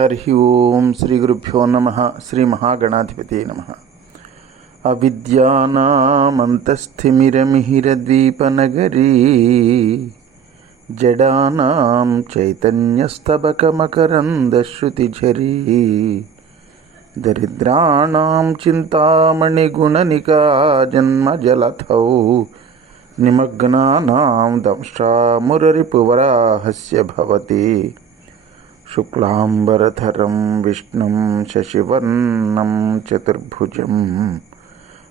హరి ఓం శ్రీ గురుభ్యో నమః. శ్రీ మహాగణాధిపతే నమః. అవిద్యానామంతస్థిమిరమిహిరద్వీపనగరీ జడానాం చైతన్యస్తబకమకరందశ్రుతిఝరీ దరిద్రాణాం చింతామణిగుణనికా జన్మజలథౌ నిమగ్నానాం దంష్ట్రామురరిపువరాహస్య భవతి. శుక్లాంబరధరం విష్ణుం శశివర్ణం చతుర్భుజం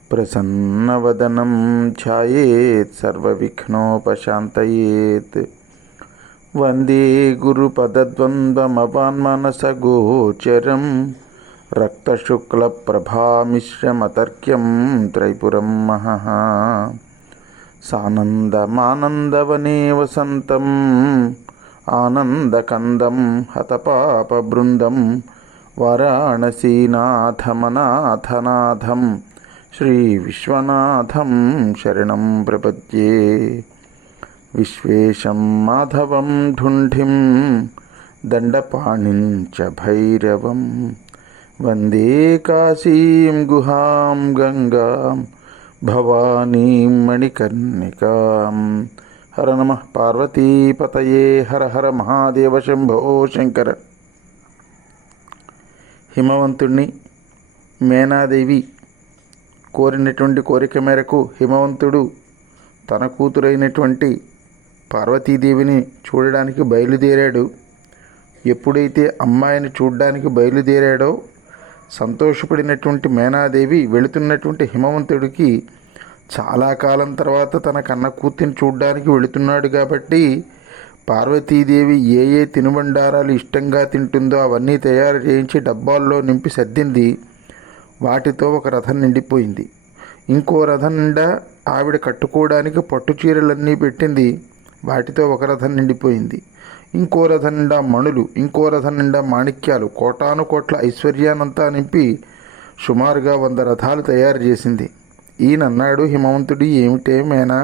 ప్రసన్నవదనం ధ్యాయేత్ సర్వవిఘ్నోపశాంతయేత్. వందే గురుపదద్వంద్వమవాన్మనసగోచరం రక్తశుక్లప్రభామిశ్రమతర్క్యం త్రైపురం మహః. సానందమానందవనే వసంతం ఆనందకందం హతపాపబృందం వారాణసీనాథమనాథనాథం శ్రీవిశ్వనాథం శరణం ప్రపద్యే. విశ్వేశం మాధవం ఢుంఢిం దండపాణిం చ భైరవం వందే కాశీం గుహాం గంగాం భవానీం మణికర్ణికాం. హర నమః పార్వతీపతయే. హర హర మహాదేవ శంభో శంకర. హిమవంతుణ్ణి మేనాదేవి కోరినటువంటి కోరిక మేరకు హిమవంతుడు తన కూతురైనటువంటి పార్వతీదేవిని చూడడానికి బయలుదేరాడు. ఎప్పుడైతే అమ్మాయిని చూడడానికి బయలుదేరాడో సంతోషపడినటువంటి మేనాదేవి వెళుతున్నటువంటి హిమవంతుడికి చాలా కాలం తర్వాత తన కన్న కూతురిని చూడ్డానికి వెళుతున్నాడు కాబట్టి పార్వతీదేవి ఏ ఏ తినుబండారాలు ఇష్టంగా తింటుందో అవన్నీ తయారు చేయించి డబ్బాల్లో నింపి సర్దింది. వాటితో ఒక రథం నిండిపోయింది. ఇంకో రథం నిండా ఆవిడ కట్టుకోవడానికి పట్టు చీరలన్నీ పెట్టింది. వాటితో ఒక రథం నిండిపోయింది. ఇంకో రథం నిండా మణులు, ఇంకో రథం నిండా మాణిక్యాలు, కోటాను కోట్ల ఐశ్వర్యానంతా నింపి సుమారుగా 100 రథాలు తయారు చేసింది. ఈయనన్నాడు హిమవంతుడు, ఏమిటే మేనా,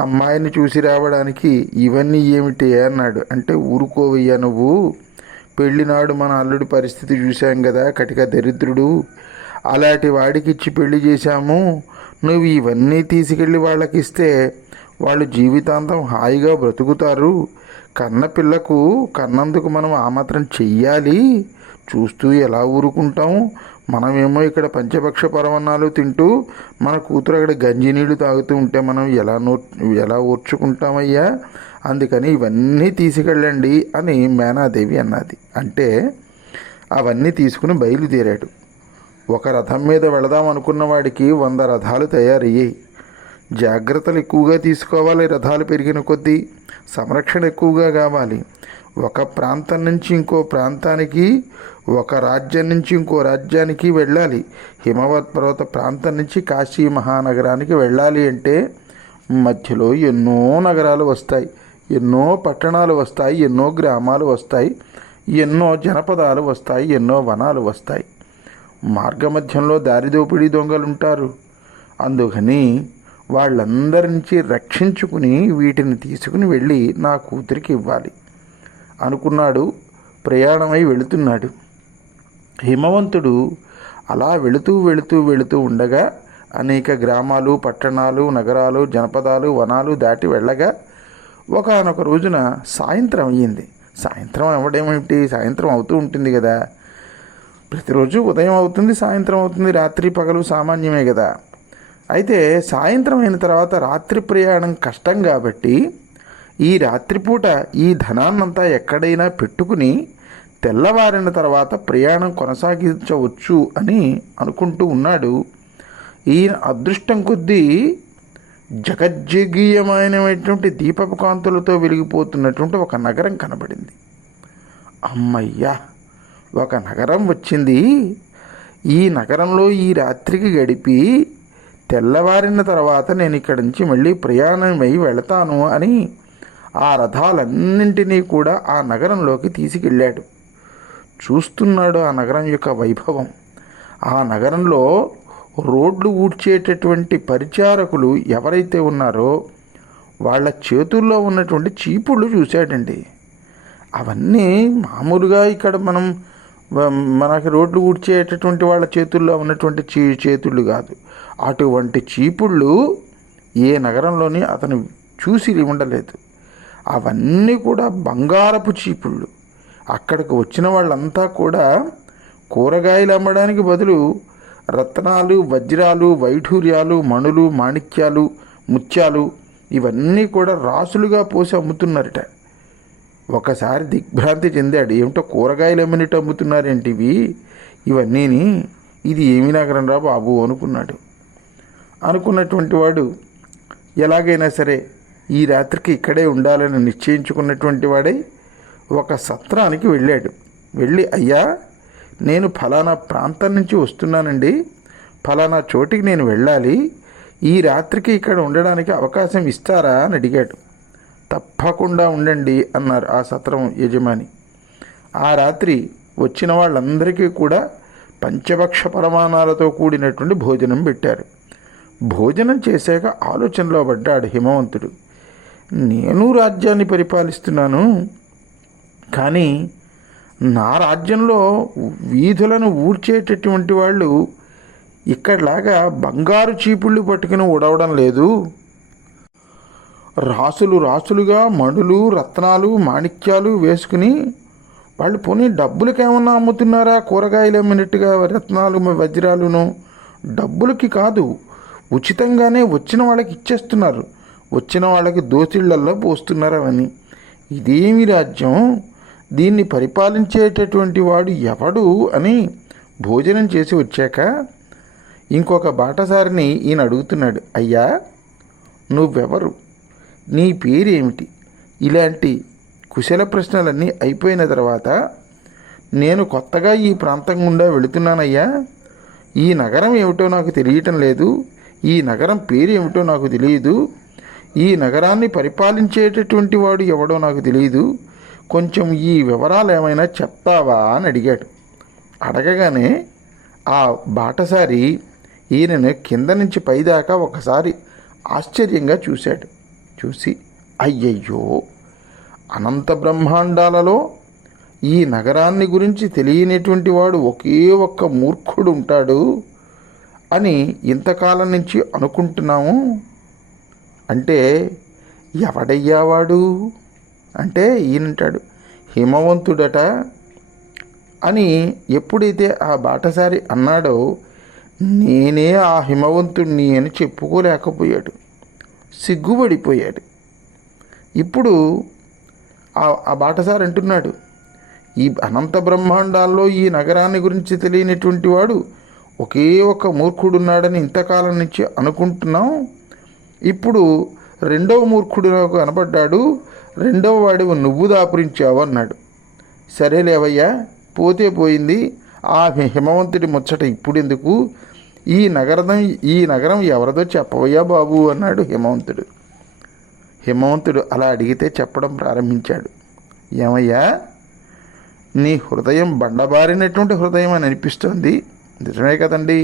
అమ్మాయిని చూసి రావడానికి ఇవన్నీ ఏమిటే అన్నాడు. అంటే ఊరుకోవయ్యా నువ్వు, పెళ్ళినాడు మన అల్లుడి పరిస్థితి చూశాం కదా, కటిక దరిద్రుడు, అలాంటి వాడికి ఇచ్చి పెళ్లి చేశాము. నువ్వు ఇవన్నీ తీసుకెళ్ళి వాళ్ళకి ఇస్తే వాళ్ళు జీవితాంతం హాయిగా బ్రతుకుతారు. కన్న పిల్లకు కన్నందుకు మనం ఆ మాత్రం చెయ్యాలి. చూస్తూ ఎలా ఊరుకుంటాం? మనమేమో ఇక్కడ పంచపక్ష పరమన్నాలు తింటూ మన కూతురు అక్కడ గంజి నీళ్లు తాగుతూ ఉంటే మనం ఎలా ఓర్చుకుంటామయ్యా? అందుకని ఇవన్నీ తీసుకెళ్ళండి అని మేనాదేవి అన్నది. అంటే అవన్నీ తీసుకుని బయలుదేరాడు. ఒక రథం మీద వెళదాం అనుకున్న వాడికి 100 రథాలు తయారయ్యాయి. జాగ్రత్తలు ఎక్కువగా తీసుకోవాలి. రథాలు పెరిగిన కొద్దీ సంరక్షణ ఎక్కువగా కావాలి. ఒక ప్రాంతం నుంచి ఇంకో ప్రాంతానికి, ఒక రాజ్యం నుంచి ఇంకో రాజ్యానికి వెళ్ళాలి. హిమవత్ పర్వత ప్రాంతం నుంచి కాశీ మహానగరానికి వెళ్ళాలి అంటే మధ్యలో ఎన్నో నగరాలు వస్తాయి, ఎన్నో పట్టణాలు వస్తాయి, ఎన్నో గ్రామాలు వస్తాయి, ఎన్నో జనపదాలు వస్తాయి, ఎన్నో వనాలు వస్తాయి. మార్గమధ్యంలో దారిదోపిడీ దొంగలుంటారు. అందుకని వాళ్ళందరి నుంచి రక్షించుకుని వీటిని తీసుకుని వెళ్ళి నా కూతురికి ఇవ్వాలి అనుకున్నాడు. ప్రయాణమై వెళుతున్నాడు. హిమవంతుడు అలా వెళుతూ వెళుతూ వెళుతూ ఉండగా అనేక గ్రామాలు, పట్టణాలు, నగరాలు, జనపదాలు, వనాలు దాటి వెళ్ళగా ఒకానొక రోజున సాయంత్రం అయ్యింది. సాయంత్రం అవ్వడమేమిటి, సాయంత్రం అవుతూ ఉంటుంది కదా, ప్రతిరోజు ఉదయం అవుతుంది, సాయంత్రం అవుతుంది, రాత్రి పగలు సామాన్యమే కదా. అయితే సాయంత్రం అయిన తర్వాత రాత్రి ప్రయాణం కష్టం కాబట్టి ఈ రాత్రిపూట ఈ ధనాన్నంతా ఎక్కడైనా పెట్టుకుని తెల్లవారిన తర్వాత ప్రయాణం కొనసాగించవచ్చు అని అనుకుంటూ ఉన్నాడు. ఈయన అదృష్టం కొద్దీ జగజ్జగీయమైనటువంటి దీపపు కాంతులతో వెలిగిపోతున్నటువంటి ఒక నగరం కనబడింది. అమ్మయ్యా, ఒక నగరం వచ్చింది. ఈ నగరంలో ఈ రాత్రికి గడిపి తెల్లవారిన తర్వాత నేను ఇక్కడి నుంచి మళ్ళీ ప్రయాణమై వెళతాను అని ఆ రథాలన్నింటినీ కూడా ఆ నగరంలోకి తీసుకెళ్ళాడు. చూస్తున్నాడు ఆ నగరం యొక్క వైభవం. ఆ నగరంలో రోడ్లు ఊడ్చేటటువంటి పరిచారకులు ఎవరైతే ఉన్నారో వాళ్ళ చేతుల్లో ఉన్నటువంటి చీపుళ్ళు చూశాడండి. అవన్నీ మామూలుగా ఇక్కడ మనకి రోడ్లు ఊడ్చేటటువంటి వాళ్ళ చేతుల్లో ఉన్నటువంటి చేతుళ్ళు కాదు. అటువంటి చీపుళ్ళు ఏ నగరంలోని అతను చూసి ఉండలేదు. అవన్నీ కూడా బంగారపు చీపుళ్ళు. అక్కడికి వచ్చిన వాళ్ళంతా కూడా కూరగాయలు అమ్మడానికి బదులు రత్నాలు, వజ్రాలు, వైఢూర్యాలు, మణులు, మాణిక్యాలు, ముత్యాలు ఇవన్నీ కూడా రాసులుగా పోసి అమ్ముతున్నారట. ఒకసారి దిగ్భ్రాంతి చెందాడు. ఏమిటో కూరగాయలు అమ్మినట్టు అమ్ముతున్నారేంటివి ఇవన్నీని, ఇది ఏమి నగరం రా బాబు అనుకున్నాడు. అనుకున్నటువంటి వాడు ఎలాగైనా సరే ఈ రాత్రికి ఇక్కడే ఉండాలని నిశ్చయించుకున్నటువంటి వాడై ఒక సత్రానికి వెళ్ళాడు. వెళ్ళి, అయ్యా నేను ఫలానా ప్రాంతం నుంచి వస్తున్నానండి, ఫలానా చోటికి నేను వెళ్ళాలి, ఈ రాత్రికి ఇక్కడ ఉండడానికి అవకాశం ఇస్తారా అని అడిగాడు. తప్పకుండా ఉండండి అన్నారు ఆ సత్రం యజమాని. ఆ రాత్రి వచ్చిన వాళ్ళందరికీ కూడా పంచభక్ష పరమాణాలతో కూడినటువంటి భోజనం పెట్టారు. భోజనం చేశాక ఆలోచనలో పడ్డాడు హిమవంతుడు. నేను రాజ్యాన్ని పరిపాలిస్తున్నాను, కానీ నా రాజ్యంలో వీధులను ఊడ్చేటటువంటి వాళ్ళు ఇక్కడలాగా బంగారు చీపుళ్ళు పట్టుకుని ఉడవడం లేదు. రాసులుగా మణులు, రత్నాలు, మాణిక్యాలు వేసుకుని వాళ్ళు పోనీ డబ్బులకి ఏమన్నా అమ్ముతున్నారా? కూరగాయలు అమ్మినట్టుగా రత్నాలు, వజ్రాలును డబ్బులకి కాదు, ఉచితంగానే వచ్చిన వాళ్ళకి ఇచ్చేస్తున్నారు, వచ్చిన వాళ్ళకి దోసిళ్లల్లో పోస్తున్నారు అవన్నీ. ఇదేమి రాజ్యం? దీన్ని పరిపాలించేటటువంటి వాడు ఎవడు అని భోజనం చేసి వచ్చాక ఇంకొక బాటసారిని ఈయన అడుగుతున్నాడు. అయ్యా నువ్వెవరు, నీ పేరేమిటి? ఇలాంటి కుశల ప్రశ్నలన్నీ అయిపోయిన తర్వాత, నేను కొత్తగా ఈ ప్రాంతం గుండా వెళుతున్నానయ్యా, ఈ నగరం ఏమిటో నాకు తెలియటం లేదు, ఈ నగరం పేరు ఏమిటో నాకు తెలియదు, ఈ నగరాన్ని పరిపాలించేటటువంటి వాడు ఎవడో నాకు తెలియదు, కొంచెం ఈ వివరాలు ఏమైనా చెప్తావా అని అడిగాడు. అడగగానే ఆ బాటసారి ఈయనను కింద నుంచి పైదాకా ఒకసారి ఆశ్చర్యంగా చూశాడు. చూసి, అయ్యయ్యో, అనంత బ్రహ్మాండాలలో ఈ నగరాన్ని గురించి తెలియనటువంటి వాడు ఒకే ఒక్క మూర్ఖుడు ఉంటాడు అని ఇంతకాలం నుంచి అనుకుంటున్నాము. అంటే ఎవడయ్యావాడు అంటే ఈయనంటాడు, హిమవంతుడట అని. ఎప్పుడైతే ఆ బాటసారి అన్నాడో, నేనే ఆ హిమవంతుణ్ణి అని చెప్పుకోలేకపోయాడు, సిగ్గుపడిపోయాడు. ఇప్పుడు ఆ బాటసారి అంటున్నాడు, ఈ అనంత బ్రహ్మాండాల్లో ఈ నగరాన్ని గురించి తెలియనటువంటి వాడు ఒకే ఒక మూర్ఖుడున్నాడని ఇంతకాలం నుంచి అనుకుంటున్నాం. ఇప్పుడు రెండవ మూర్ఖుడు నాకు కనపడ్డాడు, రెండవ వాడివి నువ్వు దాపురించావు అన్నాడు. సరేలేవయ్యా, పోతే పోయింది, ఆ హిమవంతుడి ముచ్చట ఇప్పుడెందుకు, ఈ నగరం ఎవరిదో చెప్పవయ్యా బాబు అన్నాడు హిమవంతుడు. హిమవంతుడు అలా అడిగితే చెప్పడం ప్రారంభించాడు. ఏమయ్యా, నీ హృదయం బండబారినటువంటి హృదయం అని అనిపిస్తోంది. నిజమే కదండి,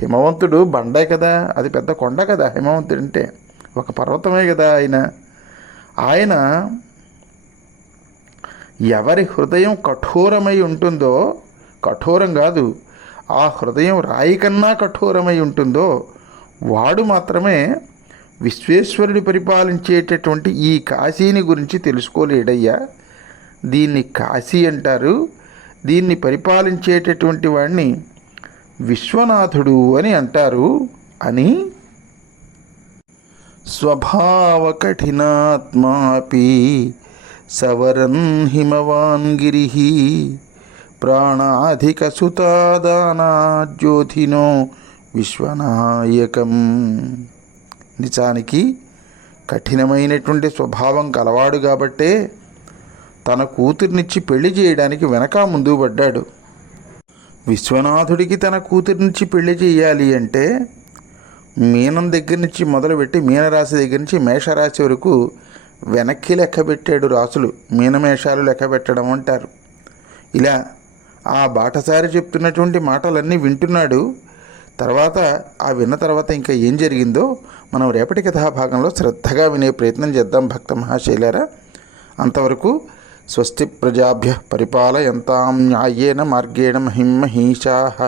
హిమవంతుడు బండే కదా, అది పెద్ద కొండ కదా హిమవంతుడు అంటే, ఒక పర్వతమే కదా ఆయన. ఎవరి హృదయం కఠోరమై ఉంటుందో, కఠోరం కాదు, ఆ హృదయం రాయి కన్నా కఠోరమై ఉంటుందో వాడు మాత్రమే విశ్వేశ్వరుడు పరిపాలించేటటువంటి ఈ కాశీని గురించి తెలుసుకోలేడయ్యా. దీన్ని కాశీ అంటారు, దీన్ని పరిపాలించేటటువంటి వాడిని విశ్వనాథుడు అని అంటారు అని. స్వభావ కఠినాత్మాపి సవరన్ హిమవాన్ గిరి ప్రాణాధిక సుతాదానా జ్యోతినో విశ్వనాయకం. నిజానికి కఠినమైనటువంటి స్వభావం కలవాడు కాబట్టే తన కూతుర్నిచ్చి పెళ్లి చేయడానికి వెనక ముందు పడ్డాడు. విశ్వనాథుడికి తన కూతుర్నిచ్చి పెళ్లి చేయాలి అంటే మీనం దగ్గర నుంచి మొదలుపెట్టి మీనరాశి దగ్గర నుంచి మేషరాశి వరకు వెనక్కి లెక్క పెట్టాడు రాసులు. మీనమేషాలు లెక్క పెట్టడం అంటారు. ఇలా ఆ బాటసారి చెప్తున్నటువంటి మాటలన్నీ వింటున్నాడు. తర్వాత విన్న తర్వాత ఇంకా ఏం జరిగిందో మనం రేపటి కథాభాగంలో శ్రద్ధగా వినే ప్రయత్నం చేద్దాం భక్త మహాశైలారా. అంతవరకు స్వస్తి ప్రజాభ్యః పరిపాలయంతాం న్యాయేన మార్గేణ మహిం మహీషాః.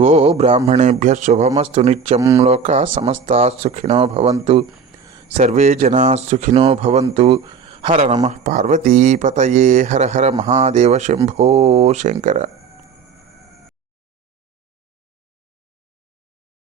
గో బ్రాహ్మణేభ్యः శుభమస్తు నిత్యం. లోకాः సమస్తాः సుఖినో భవంతు. సర్వే జనాः సుఖినో భవంతు. హర నమః పార్వతీపతయే. హర హర మహాదేవ శంభో శంకర.